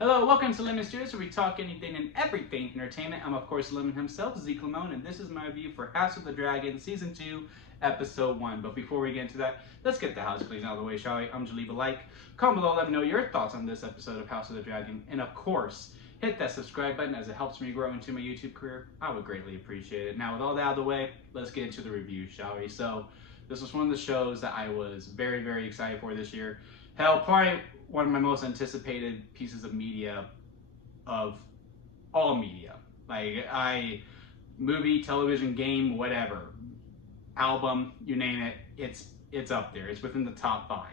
Hello, welcome to Lemon Studios, where we talk anything and everything entertainment. I'm, of course, Lemon himself, Zeke Lamone, and this is my review for House of the Dragon, Season 2, Episode 1. But before we get into that, let's get the house clean out of the way, shall we? Leave a like, comment below, let me know your thoughts on this episode of House of the Dragon, and of course, hit that subscribe button as it helps me grow into my YouTube career. I would greatly appreciate it. Now, with all that out of the way, let's get into the review, shall we? So, this was one of the shows that I was very, very excited for this year. Hell, probably one of my most anticipated pieces of media of all media. Movie, television, game, whatever, album, you name it, it's up there. It's within the top 5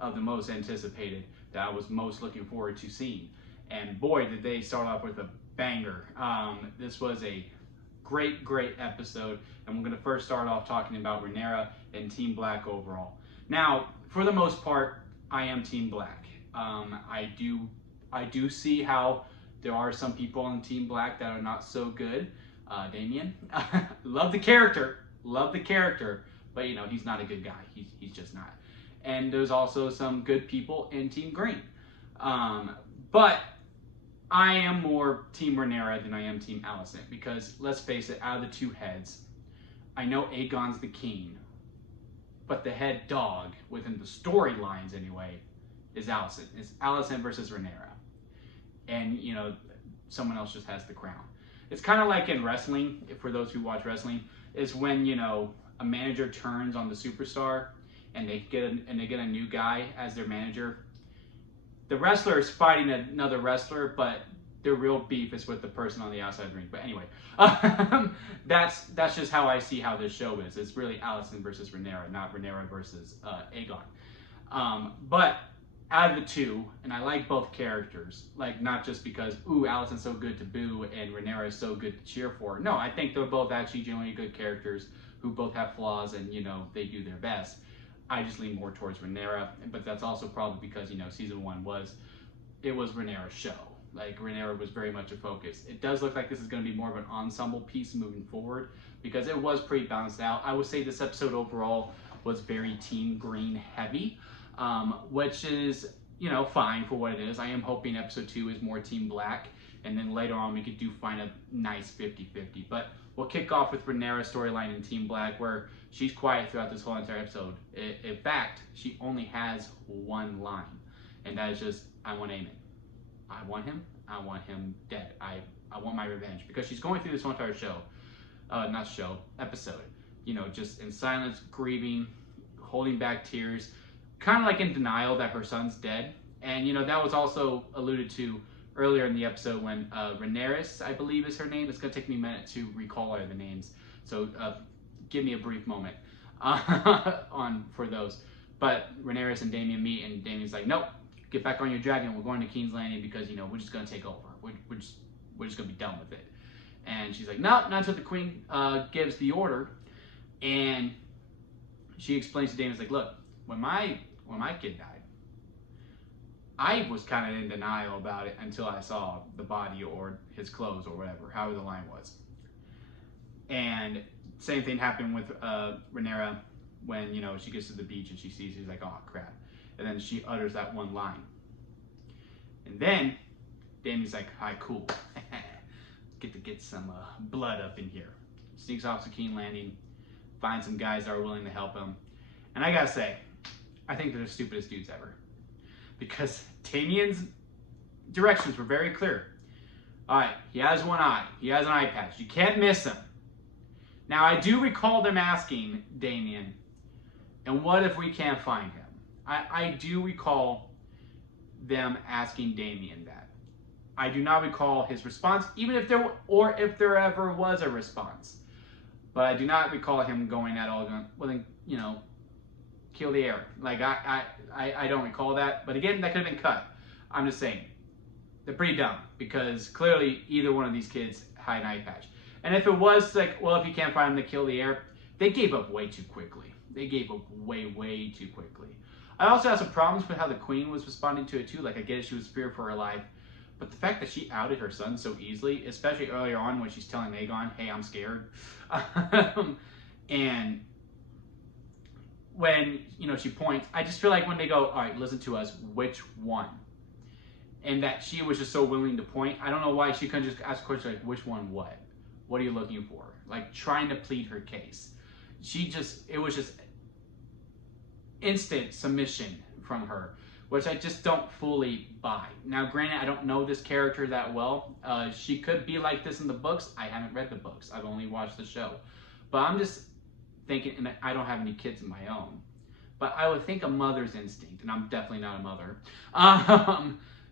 of the most anticipated that I was most looking forward to seeing. And boy, did they start off with a banger. This was a great episode, and we're going to first start off talking about Rhaenyra and Team Black overall. Now, for the most part, I am Team Black. I do see how there are some people on Team Black that are not so good. Damien, love the character, but you know, he's not a good guy. He's just not. And there's also some good people in Team Green. But I am more Team Rhaenyra than I am Team Alicent, because let's face it, out of the two heads, I know Aegon's the king, but the head dog within the storylines anyway is Alicent. It's Alicent versus Rhaenyra. And, you know, someone else just has the crown. It's kind of like in wrestling, for those who watch wrestling, is when, you know, a manager turns on the superstar and they get a new guy as their manager. The wrestler is fighting another wrestler, but their real beef is with the person on the outside of the ring. But anyway, that's just how I see how this show is. It's really Alicent versus Rhaenyra, not Rhaenyra versus Aegon. But out of the two, and I like both characters, like not just because, ooh, Alicent's so good to boo and Rhaenyra is so good to cheer for. No, I think they're both actually genuinely good characters who both have flaws and, you know, they do their best. I just lean more towards Rhaenyra, but that's also probably because, you know, season 1 was Rhaenyra's show. Like, Rhaenyra was very much a focus. It does look like this is going to be more of an ensemble piece moving forward, because it was pretty balanced out. I would say this episode overall was very Team Green heavy, which is, you know, fine for what it is. I am hoping episode 2 is more Team Black, and then later on we could find a nice 50-50. But we'll kick off with Rhaenyra's storyline in Team Black, where she's quiet throughout this whole entire episode. In fact, she only has one line, and that is just, I want Aemon. I want him dead. I want my revenge. Because she's going through this whole entire episode, you know, just in silence, grieving, holding back tears, kind of like in denial that her son's dead. And, you know, that was also alluded to earlier in the episode when Rhaenyra, I believe is her name. It's going to take me a minute to recall all the names. So give me a brief moment for those. But Rhaenyra and Damien meet, and Damien's like, nope, get back on your dragon. We're going to King's Landing because, you know, we're just going to take over. We're just going to be done with it. And she's like, no, not until the queen gives the order. And she explains to Damien, like, look, when my kid died, I was kind of in denial about it until I saw the body or his clothes or whatever, however the line was. And same thing happened with Rhaenyra when, you know, she gets to the beach and she sees, she's like, oh crap. And then she utters that one line. And then Damien's like, hi, cool. get some blood up in here. Sneaks off to King's Landing, finds some guys that are willing to help him. And I gotta say, I think they're the stupidest dudes ever. Because Damien's directions were very clear. Alright, he has one eye. He has an eye patch. You can't miss him. Now, I do recall them asking Damien, and what if we can't find him? I do recall them asking Damien that. I do not recall his response, even if there ever was a response. But I do not recall him going at all, well then, you know, kill the heir. Like, I don't recall that. But again, that could have been cut. I'm just saying, they're pretty dumb, because clearly either one of these kids had an eye patch. And if it was like, well, if you can't find them to kill the heir, they gave up way too quickly. They gave up way too quickly. I also have some problems with how the queen was responding to it too. Like, I get it, she was feared for her life. But the fact that she outed her son so easily, especially earlier on when she's telling Aegon, hey, I'm scared. And when, you know, she points, I just feel like when they go, all right, listen to us, which one? and that she was just so willing to point. I don't know why she couldn't just ask a question like, which one what? What are you looking for? Like, trying to plead her case. It was just instant submission from her, which I just don't fully buy. Now, granted, I don't know this character that well. She could be like this in the books. I haven't read the books. I've only watched the show. But I'm just thinking, and I don't have any kids of my own, but I would think a mother's instinct, and I'm definitely not a mother,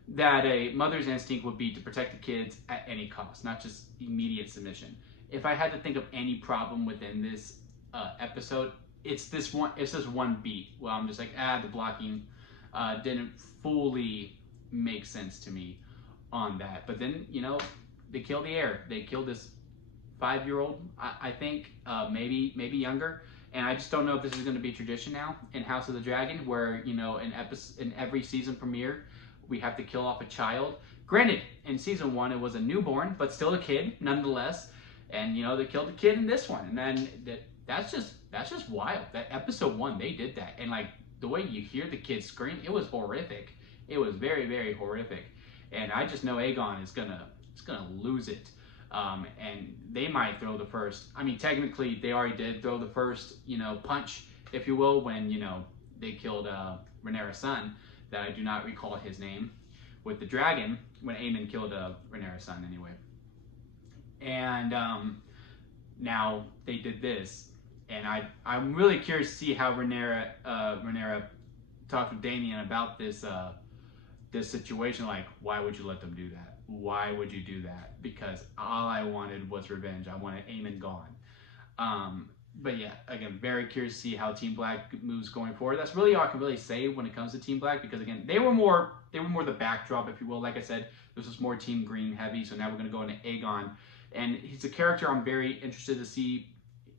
that a mother's instinct would be to protect the kids at any cost, not just immediate submission. If I had to think of any problem within this episode, it's this one beat where I'm just like, the blocking didn't fully make sense to me on that. But then, they kill the heir. They kill this 5-year-old, I think, maybe younger. And I just don't know if this is going to be tradition now in House of the Dragon, where, in every season premiere, we have to kill off a child. Granted, in season 1, it was a newborn, but still a kid, nonetheless. And, they killed a kid in this one. And then that's just wild. That episode 1, they did that. And, like, the way you hear the kid scream, it was horrific. It was very, very horrific. And I just know Aegon is gonna lose it. And they might throw the first. I mean, technically, they already did throw the first, punch, if you will, when, they killed Rhaenyra's son, that I do not recall his name, with the dragon, when Aemon killed Rhaenyra's son, anyway. And now they did this. And I'm really curious to see how Rhaenyra talked with Damian about this situation. Like, why would you let them do that? Why would you do that? Because all I wanted was revenge. I wanted Aemon gone. But yeah, again, very curious to see how Team Black moves going forward. That's really all I can really say when it comes to Team Black, because again, they were more the backdrop, if you will. Like I said, this was more Team Green heavy. So now we're going to go into Aegon, and he's a character I'm very interested to see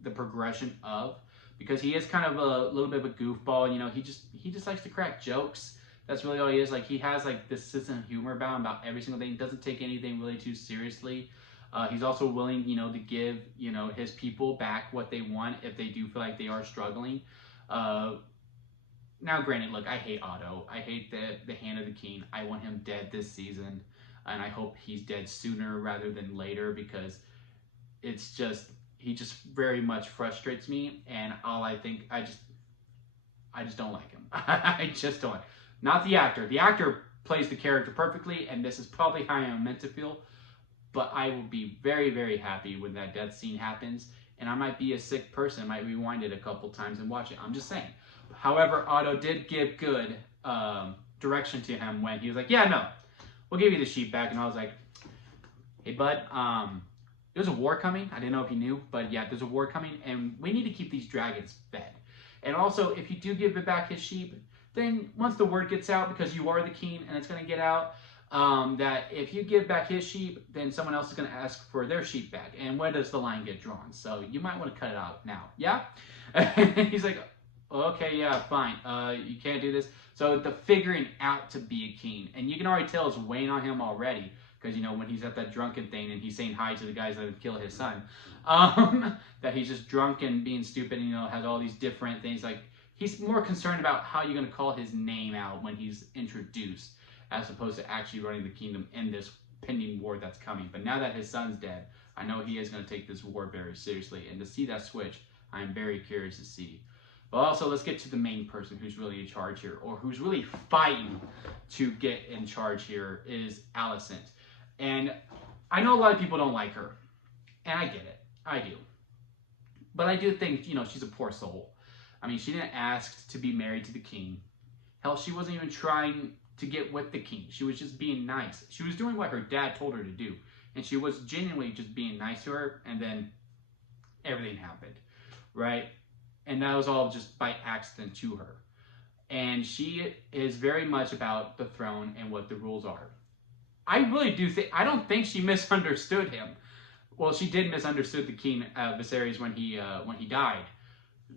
the progression of, because he is kind of a little bit of a goofball. He just likes to crack jokes. That's really all he is. Like, he has like this sense of humor about every single thing. He doesn't take anything really too seriously. He's also willing, to give, his people back what they want if they do feel like they are struggling. Now, granted, look, I hate Otto. I hate the Hand of the King. I want him dead this season, and I hope he's dead sooner rather than later, because he just very much frustrates me, and I just don't like him. I just don't. Not the actor. The actor plays the character perfectly, and this is probably how I'm meant to feel. But I will be very, very happy when that death scene happens, and I might be a sick person. I might rewind it a couple times and watch it. I'm just saying. However, Otto did give good direction to him when he was like, yeah, no, we'll give you the sheep back. And I was like, hey, bud, there's a war coming. I didn't know if you knew, but yeah, there's a war coming, and we need to keep these dragons fed. And also, if you do give it back his sheep, then once the word gets out, because you are the king and it's going to get out, that if you give back his sheep, then someone else is going to ask for their sheep back. And when does the line get drawn? So you might want to cut it out now. Yeah? And he's like, okay, yeah, fine. You can't do this. So the figuring out to be a king, and you can already tell it's weighing on him already, because, when he's at that drunken thing and he's saying hi to the guys that have killed his son, that he's just drunk and being stupid and, has all these different things. Like, he's more concerned about how you're going to call his name out when he's introduced, as opposed to actually running the kingdom in this pending war that's coming. But now that his son's dead, I know he is going to take this war very seriously. And to see that switch, I'm very curious to see. But also, let's get to the main person who's really in charge here, or who's really fighting to get in charge here, is Alicent. And I know a lot of people don't like her, and I get it. I do. But I do think, she's a poor soul. I mean, she didn't ask to be married to the king. Hell, she wasn't even trying to get with the king. She was just being nice. She was doing what her dad told her to do. And she was genuinely just being nice to her, and then everything happened, right? And that was all just by accident to her. And she is very much about the throne and what the rules are. I really do think, I don't think she misunderstood him. Well, she did misunderstood the king, Viserys, when he died.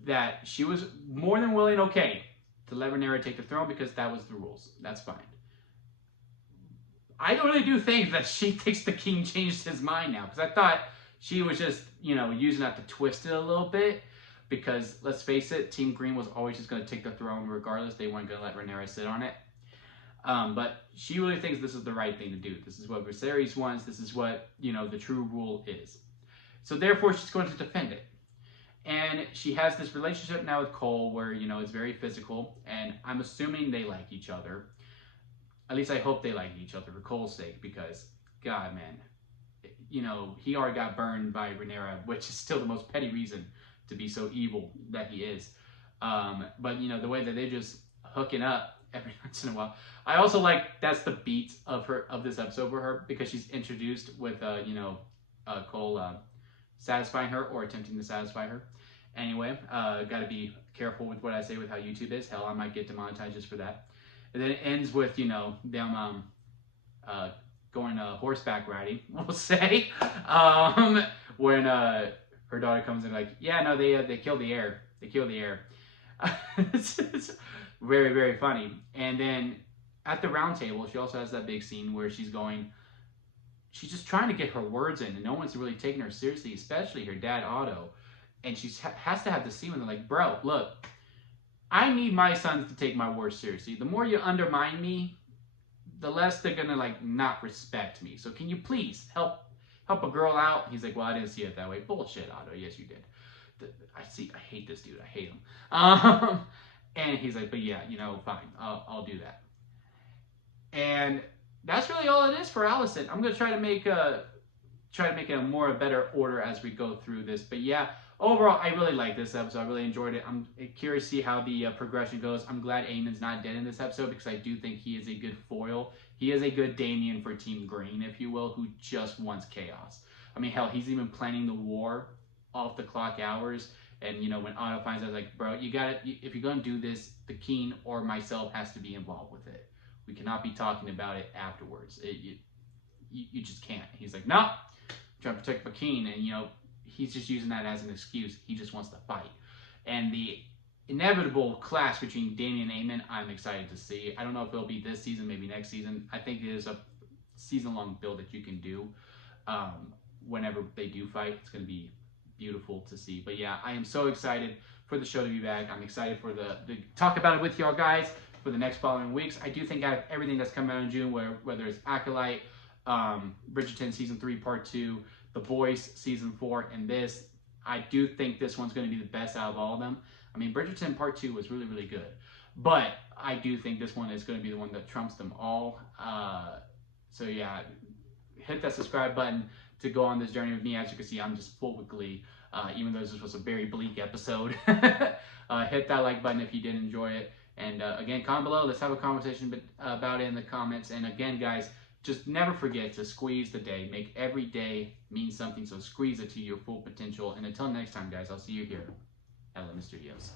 That she was more than willing, okay, to let Rhaenyra take the throne, because that was the rules. That's fine. I really do think that she thinks the king changed his mind now, because I thought she was just, using that to twist it a little bit, because let's face it, Team Green was always just going to take the throne regardless. They weren't going to let Rhaenyra sit on it. But she really thinks this is the right thing to do. This is what Viserys wants. This is what, you know, the true rule is. So therefore, she's going to defend it. And she has this relationship now with Cole where, you know, it's very physical. And I'm assuming they like each other. At least I hope they like each other for Cole's sake, because, God, man, you know, he already got burned by Rhaenyra, which is still the most petty reason to be so evil that he is. But, you know, the way that they just hooking up every once in a while. I also like that's the beat of this episode for her, because she's introduced with, you know, Cole satisfying her or attempting to satisfy her. Anyway, got to be careful with what I say with how YouTube is. Hell, I might get demonetized just for that. And then it ends with, you know, them going horseback riding, we'll say, when her daughter comes in like, yeah, no, they killed the heir. They killed the heir. It's very, very funny. And then at the round table, she also has that big scene where she's just trying to get her words in, and no one's really taking her seriously, especially her dad, Otto. And she has to have the scene when they're like, bro, look, I need my sons to take my words seriously. The more you undermine me, the less they're gonna like not respect me. So can you please help a girl out? He's like, well, I didn't see it that way. Bullshit, Otto. Yes, you did. I hate this dude. I hate him. And he's like, but yeah, you know, fine. I'll do that. And that's really all it is for Alicent. I'm gonna try to make it a more better order as we go through this. But yeah, overall, I really like this episode. I really enjoyed it. I'm curious to see how the progression goes. I'm glad Aemon's not dead in this episode, because I do think he is a good foil. He is a good Damian for Team Green, if you will, who just wants chaos. I mean, hell, he's even planning the war off the clock hours. And, you know, when Otto finds out, like, bro, you got it. If you're going to do this, the king or myself has to be involved with it. We cannot be talking about it afterwards. You just can't. He's like, no, I'm trying to protect Makeen. And, you know, he's just using that as an excuse. He just wants to fight. And the inevitable clash between Damian and Aemon, I'm excited to see. I don't know if it'll be this season, maybe next season. I think it is a season-long build that you can do whenever they do fight. It's going to be beautiful to see. But yeah, I am so excited for the show to be back. I'm excited for the talk about it with y'all guys for the next following weeks. I do think out of everything that's coming out in June, whether it's Acolyte, Bridgerton Season 3 Part 2, The Voice Season 4, and this, I do think this one's going to be the best out of all of them. I mean, Bridgerton Part 2 was really, really good. But I do think this one is going to be the one that trumps them all. So yeah, hit that subscribe button to go on this journey with me. As you can see, I'm just full of glee, even though this was a very bleak episode. Hit that like button if you did enjoy it. And again, comment below. Let's have a conversation about it in the comments. And again, guys, just never forget to squeeze the day. Make every day mean something, so squeeze it to your full potential. And until next time, guys, I'll see you here at La Mysterios.